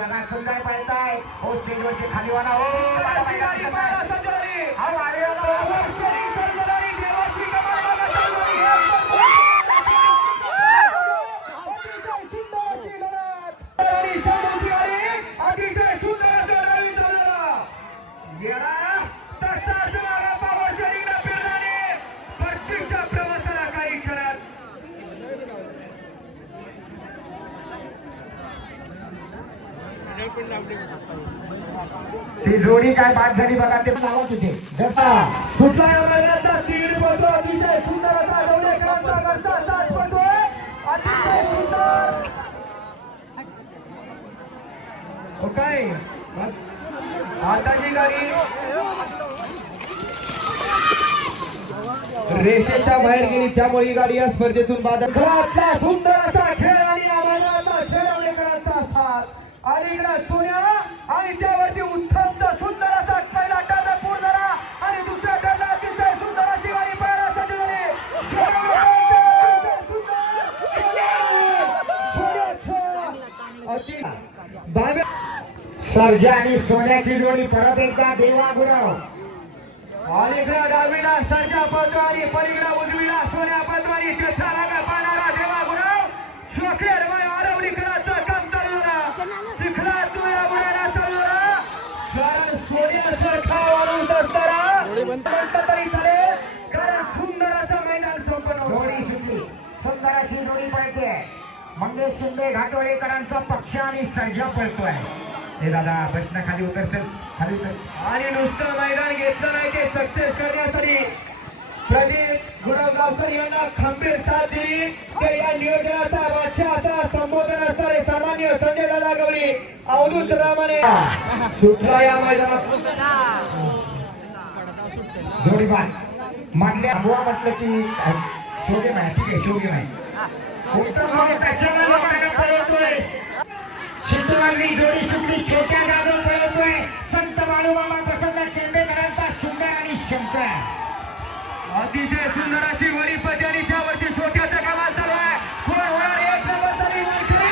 सुंदर पळताय हो स्टेजवरचे खाली वाला. हो मला पहिला दिसत आहे. अहो, अरे वा. प्रवासाला काही क्षणात ती जोडी काय बाद झाली बघा ते लावत होते. जसा कुठला या महिन्याचा तीन बोलतो अतिशय सुंदर असा डोळेकरांचा घरचा साथ पटोय अतिशय सुंदर. हो काय आताची गाडी. रेषेच्या बाहेर गेली त्यामुळे ही गाडी या स्पर्धेतून बाद सुंदर असा खेळ. इकडं सोन्या आणि त्यावरती उत्तमचा सुंदर असा पहिला टर्न पूर्ण झाला आणि दुसऱ्या टर्न अतिशय सुंदर अशी झाली अति बाव्या सर्जा आणि सोन्याची जोडी परत एकदा देवा गुरव. अलीकडे डावीला सर्जा पलीकडे उजवीला सोन्या देवा गुरव शोखेर वय आरवलीकराचं काम चालू झाला शिखला तुळ्या बुडायला चालू झाला कारण सोन्याचं खाव आणून असताना तरी चालेल कारण सुंदर असं मैदान संपन्न होतं. जोडी सुटली. सुंदराची जोडी पळते मंगेश शिंदे घाटोळेकरांचा पक्ष आणि सर्जा पळतोय. हे दादा बसना खाली उतर चल. खाली उतर. आणि नुसतं मैदान घेतलं नाही ते सक्सेस करण्यासाठी प्रदीप गुणगावकर यांना खंबीर साथ दिली. ते या नियोजनाचा बादशाचा संबोधन असणारे सामान्य संजय दादा गवळी अवधूत रामाने. सुटला या मैदानात? जोडी बाद मागल्या अबुवा म्हटलं की शोगे नाही ठीक आहे शोगे नाही. उत्तम जोडी सुटली छोट्या गाडून पळवतोय. संत बाळूबाबा प्रसन्न केंबेकरांचा सुंदर आणि शंकर. अतिशय सुंदर अशी वरी पद्य त्यावरती छोट्याचं कमाल चालू आहे होय, होय, एक नंबर तरी मैत्री.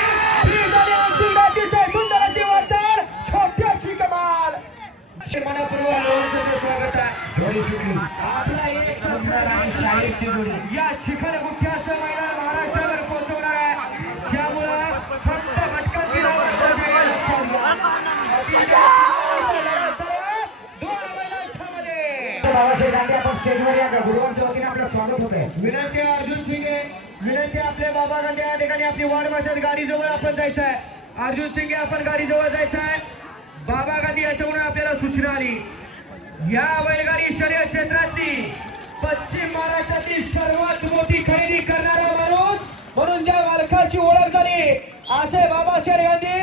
ही झाली अंतिम अतिशय सुंदर अशी वाटचाल. छोट्याची कमाल मनपूर्वक लोकांचं स्वागत आहे जोडी सुटली आपला एक सुंदर आणि शाहीरची जोडी या शिखर गुख्याचं मैदान महाराष्ट्रावर पोहोचवणार आहे. त्यामुळं फक्त भटकंती दोन मैदानाच्या मध्ये बाबासाहेब गांधी आपण स्टेजवर या का? गुरुवारच्या वतीने आपलं स्वागत होत आहे विनंती आहे अर्जुन सिंगे. विनंती आपल्या बाबा गांधी या ठिकाणी आपली वाट बसेल गाडी जवळ आपण जायचं आहे अर्जुन सिंगे आपण गाडी जवळ जायचं आहे बाबा गांधी याच्यावरून आपल्याला सूचना आली. या बैलगाडी शर्यत क्षेत्रातली पश्चिम महाराष्ट्रातील सर्वात मोठी खरेदी करणारा माणूस म्हणून ज्या मालकाची ओळख झाली असे बाबा शेर गांधी.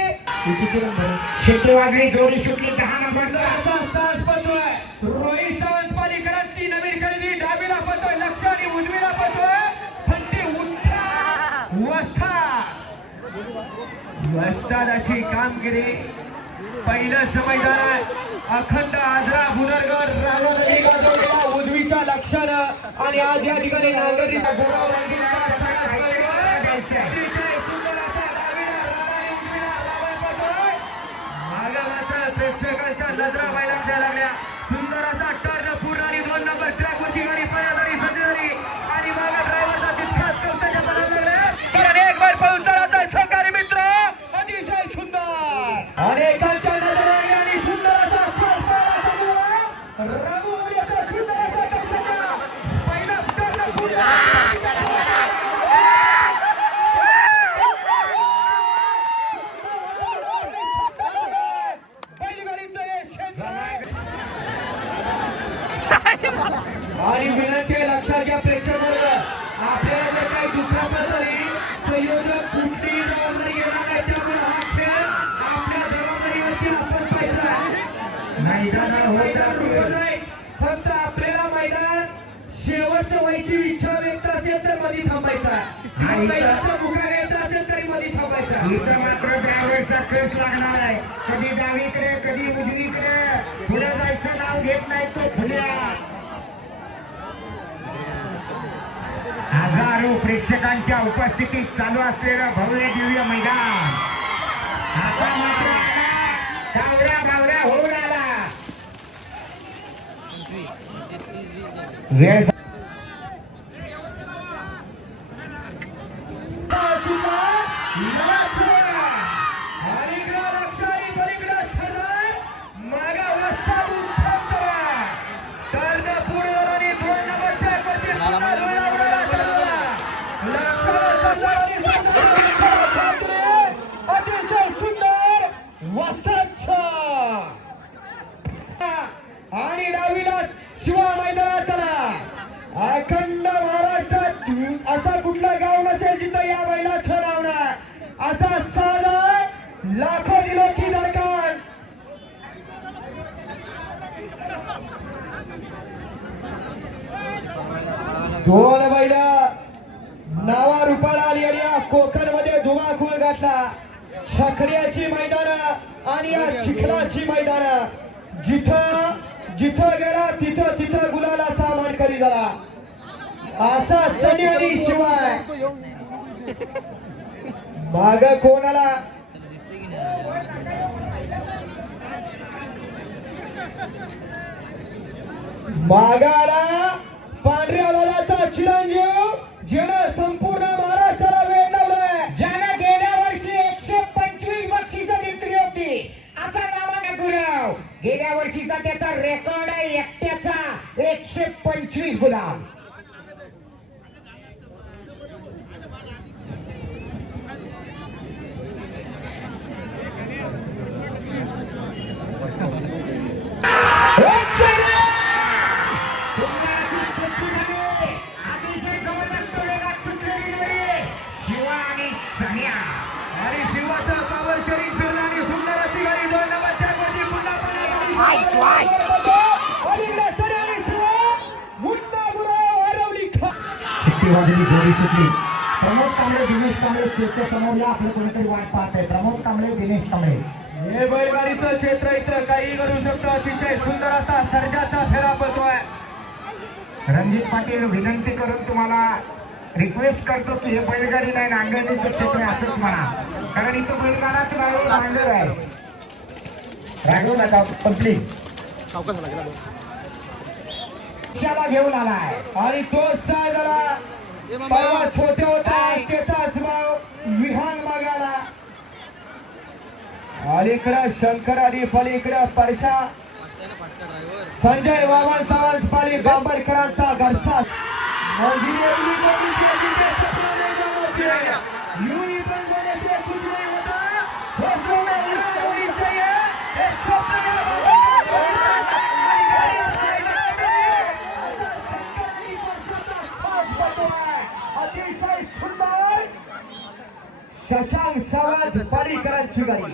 शेती वागली जोडी सुटली दहा पडतोय. रोहित सावंत पालीकरांची नवीन खरेदी डावीला पडतोय लक्ष आणि उजवीला पडतोय. फंटी उठा. वस्ता. वस्ताद अशी कामगिरी. पहिलंच मैदान अखंड आजरा भुनरगड रावणगी गाजवलेला उजवीच्या लक्षानं आणि आज या ठिकाणी नांगरीचा जोरावर अतिशय फक्त आपल्याला मैदान शेवटचं व्हायची इच्छा व्यक्त असेल तर मध्ये थांबायचा. हा, इथं- मैदानचा मुका घ्यायचा असेल तरी मध्ये थांबायचा. इथं मात्र कस लागणार आहे. कधी डावीकडे कधी उजवीकडे. पुढे जायचं नाव घेत नाही तो खुल्या. हजारो प्रेक्षकांच्या उपस्थितीत चालू असलेलं भव्य दिव्य मैदान. आता मात्र आला. कावऱ्या बावऱ्या होऊन आला वेळ आणि डावीला शिवा मैदानात आला अखंड महाराष्ट्रात असा कुठला गाव नसेल जिथं या बैला ठरवणार असा साधा लाखो दिलो की दरकार दोन बैल नावा रुपाला आली आणि या कोकणमध्ये धुमाकूळ घातला. छकड्याची मैदान आणि या चिखलाची मैदान. जिथं जिथं गेला तिथं तिथं गुलालाचा मानकरी झाला. असा चढी शिवाय. माग कोणाला? मागाला पांढऱ्या वालाचा चिरंजीव जेणं संपूर्ण गेल्या वर्षीचा त्याचा रेकॉर्ड आहे एकट्याचा एकशे पंचवीस गुलाब वाजली जोडी सुटली. प्रमोद कांबळे दिनेश कांबळे स्टेजच्या समोर या आपलं कोणीतरी वाट पाहत आहे प्रमोद कांबळे दिनेश कांबळे. हे बैलगाडीचं क्षेत्र इथं काही करू शकतो. अतिशय सुंदर असा सर्जाचा फेरा पडतोय. रणजित पाटील विनंती करून तुम्हाला रिक्वेस्ट करतो की हे बैलगाडी नाही नांगरणीचं क्षेत्र असंच म्हणा. कारण इथं बैलगाडाच नाही नांगर आहे. रागवू नका पण प्लीज घेऊन आलाय? आणि तो सायला परवा छोटे होता त्याचाच विहान मागाला अलीकडं शंकर आणि पलीकडं परशा. संजय वामन सावंत पाली बांबरकरांचा घरचा मोदी एवढी मोठी शेती ते सपना नाही जमायचे. युवी पण बोले ते कुछ नहीं होता. हौसलों में हिम्मत होनी चाहिए. एक स्वप्न अतिशय सुंदर शशांक सावंत पालीकरांची गाडी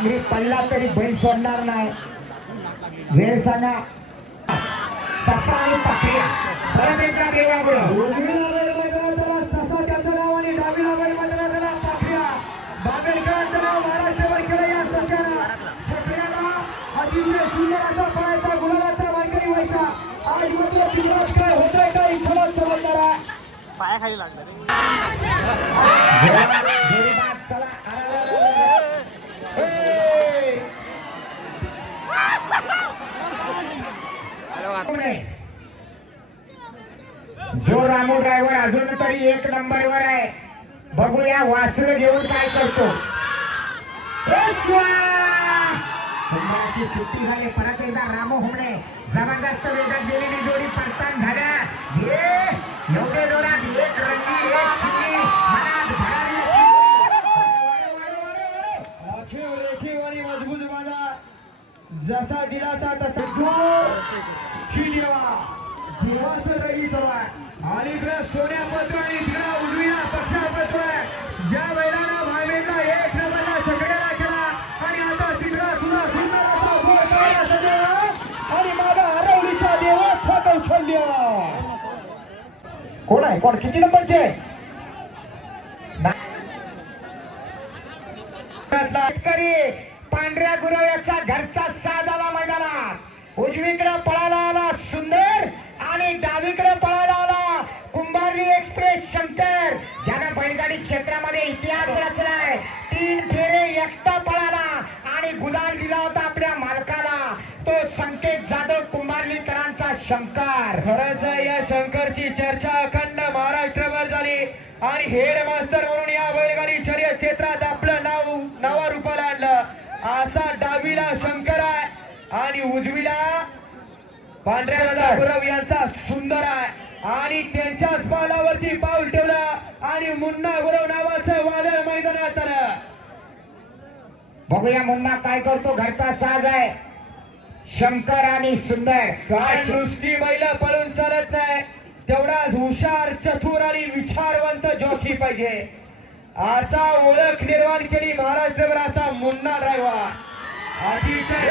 नांगरी पडला तरी बैल सोडणार नाही. वेळ सांगा. ससा आणि पक्रिया परत एकदा देवापुढं उजवीला बैल मैदानाला ससा त्याचं नाव आणि डावीला बैल मैदानाला पाखऱ्या. बांबेडकरांचं नाव महाराष्ट्रभर केलं या सस्यानं. सगळ्यांना अतिशय सुंदर असा पायाचा गुलाबाचा मानकरी व्हायचा. आज मात्र तिकडं काय होतंय का इथं समजणार आहे पायाखाली लागलं रे. जोडीदार चला ए! अरे वा. पुणे. जो रामू ड्रायव्हर अजून तरी एक नंबर वर आहे. बघूया वासर घेऊन काय करतो. सुट्टी झाली परत एकदा रामू होणे जबरदस्त वेगात गेलेली जोडी पडतान झाल्या. हे एवढे जोरात एक रंगी एक शिट्टी मनात भरारी मजबूत माझा जसा दिलाचा तसा. दूर देवाचं रवी आहे. आणि इकडे सोन्या पत्र इकडे पक्षा पत्र. या एक नंबरला छकड्याला केला. आणि आता तिकडा सुद्धा सुंदर असा गोल आणि माझा हरवलीच्या देवाचा कौशल्य कोण आहे? कोण? किती नंबरचे? शेतकरी पांढऱ्या गुरव्याचा घरचा साजाला मैदानात. उजवीकडे पळाला. आणि डावीकडे पळायला आला. कुंभारली एक्सप्रेस शंकर ज्यानं बैलगाडी क्षेत्रामध्ये इतिहास रचलाय. तीन फेरे एकटा पळाला आणि गुलाल दिला होता आपल्या मालकाला. तो संकेत जाधव कुंभारलीकरांचा शंकर. खरंच या शंकरची चर्चा अखंड महाराष्ट्रभर झाली. आणि हेड मास्टर म्हणून या बैलगाडी शर्यत क्षेत्रात आपलं नाव नावा रूपाला आणलं. असा डावीला शंकर आहे आणि उजवीला पांढऱ्या गुरव यांचा सुंदर आहे. आणि त्यांच्याच पावलावरती पाऊल ठेवलं. आणि मुन्ना गुरव नावाचं वादळ मैदानात आलं. बघूया मुन्ना काय करतो. घरचा साज आहे. शंकर आणि सुंदर. कारण नुसती बैल पळून चालत नाही. तेवढाच हुशार चतुर आणि विचारवंत जॉकी पाहिजे. असा ओळख निर्माण केली महाराष्ट्रभर असा मुन्ना ड्रायव्हर अतिशय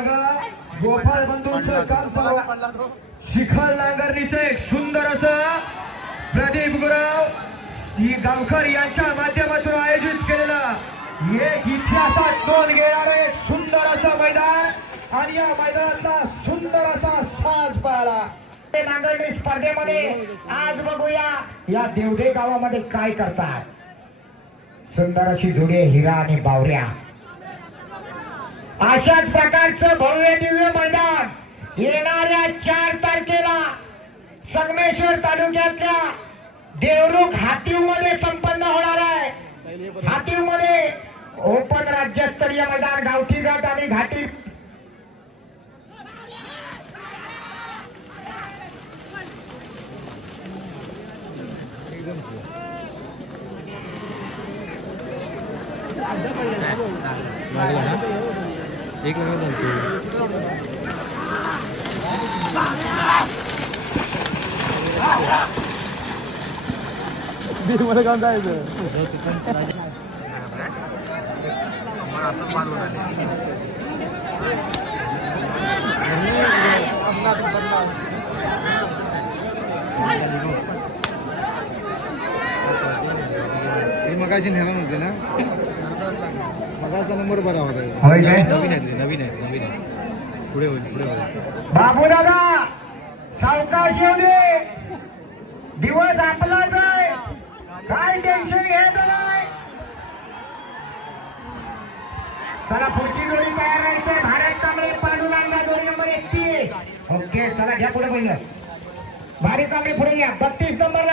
माग गोपाळ बंधूंचं काम चालू शिखर नांगरणीचं एक सुंदर असं प्रदीप गुरव. गावकर यांच्या माध्यमातून आयोजित केलेलं एक इतिहासात नोंद घेणारे सुंदर असं मैदान. आणि या मैदानातला सुंदर असा साज पाहिला. नांगरणी स्पर्धेमध्ये आज बघूया. या देवदे गावामध्ये काय करतात? सुंदर अशी जोडी हिरा आणि बावऱ्या. अशाच प्रकारचं भव्य दिव्य मैदान येणाऱ्या चार तारखेला संगमेश्वर तालुक्यातल्या देवरुख हातीवमध्ये संपन्न होणार आहे. हातीवमध्ये ओपन राज्यस्तरीय मैदान गावठी गट आणि घाटी एक मिनिट मला काम जायचं मगाशी नेला नंबर बरा होता? नवीन आहेत नवीन आहेत नवीन आहेत. पुढे होईल पुढे होईल. बाबू दादा सावकाश येऊ दिवस आपलाच आहे. काय टेन्शन घ्यायचं नाही. चला पुढची जोडी तयार राहायचंय भारत कांबळे पांडुरंगा जोडी नंबर एकतीस. ओके चला घ्या पुढे पहिलं भारी कांबळे पुढे घ्या. बत्तीस नंबरला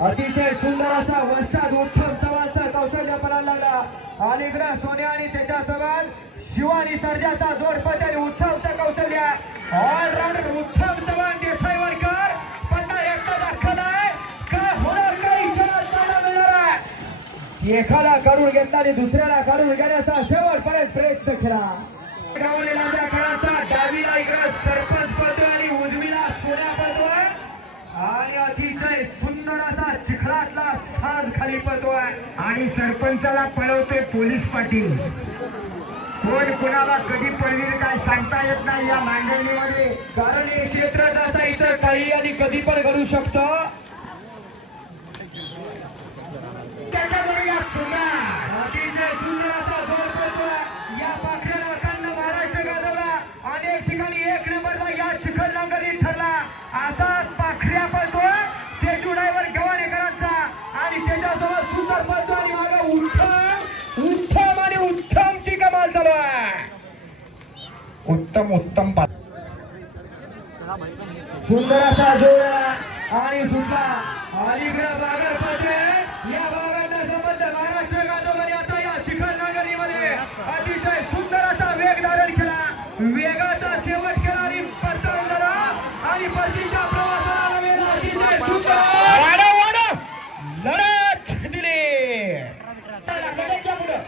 अतिशय सुंदर असा वस्ताद उत्तम चव्हाणचा कौशल्य पडायला लागला. अलीकडे सोन्या आणि त्याच्यासोबत शिवानी सर्जाचा जोड आणि उत्तमचं कौशल्य. ऑलराऊंडर उत्सव चव्हाण देसाईवरकर पन्ना एकटा दाखवलाय काय होणार काही क्षणात पाहायला मिळणार आहे? एखादा करून घेतला आणि दुसऱ्याला करून घेण्याचा शेवटपर्यंत प्रयत्न केला. खेळाचा डावीला इकडे सरपंच पळतोय आणि उजवीला सोन्या पळतोय आणि अतिशय सुंदर असा चिखलातला साज खाली पळतोय आणि सरपंचाला पळवते पोलीस पाटील. कोण कुणाला कधी पडवील काय सांगता येत नाही या मांडणीमध्ये. कारण हे क्षेत्र आता इतर काही आणि कधी पण घडू शकत. त्याच्यामुळे या सुना अतिशय सुंदर जोर पडतो या पाखरानं अखंड महाराष्ट्र गाजवला. अनेक ठिकाणी एक नंबरला या चिखल नांगरी ठरला. असाच पाखऱ्या पडतोय तेजू ड्रायव्हर गव्हाणेकरांचा आणि त्याच्यासोबत सुंदर पडतो आणि मागे उत्तम उत्तम आणि उत्तमची कमाल चालू आहे उत्तम उत्तम पा सुंदर असा जोडा आणि सुद्धा अलीकडे बागर पडते या बागांना संबंध महाराष्ट्र गाजवणारी आता या चिखल नागरीमध्ये अतिशय सुंदर असा वेग धारण केला वेगाचा शेवट केला आणि परतावून झाला आणि परतीच्या प्रवासाला वेग अतिशय सुंदर वाडा वाडा लढत दिली लगेचच्या पुढं.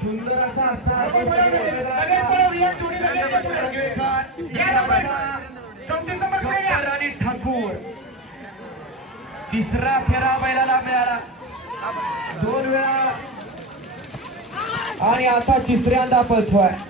सुंदर असा लगेच पळव, या जोडी लगेचच्या पुढं. या नंबर. चौतीस नंबर पुढे या. आणि ठाकूर. तिसरा फेरा बैलाला मिळाला. दोन वेळा. आणि आता तिसऱ्यांदा पळतोय.